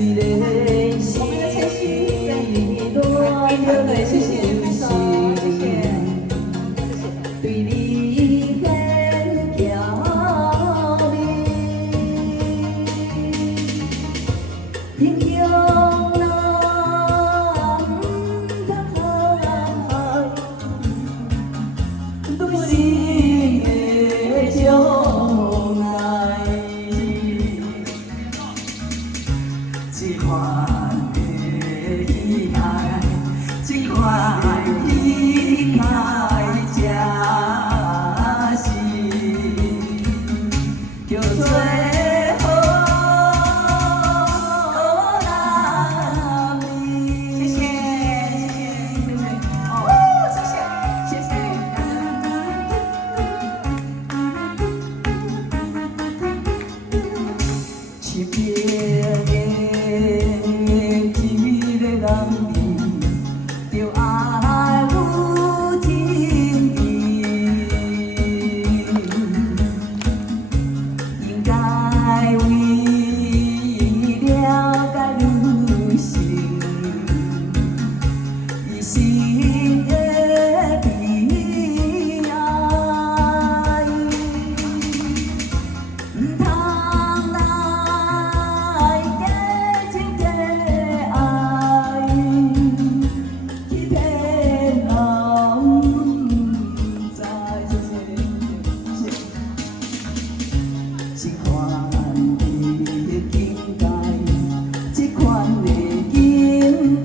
我们的谦虚，对，谢谢拍手，谢谢。对你很骄傲，英雄难得对你的将来。这款的遗骸，这款遗骸才是叫做好男儿。谢谢，谢谢，谢谢，哦，谢谢，谢谢，去别的。就爱有情义，应该为了解女性，伊心的悲哀，唔通来假情假爱。这款的境界，这款的境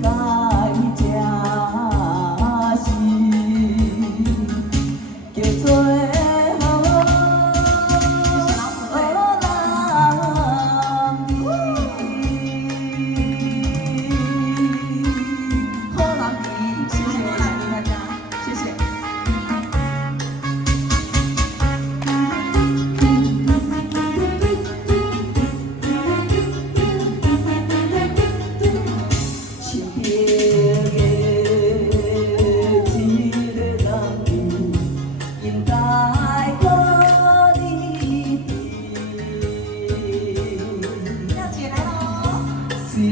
界才是叫做好男儿。好男儿，谢谢大家，谢谢。See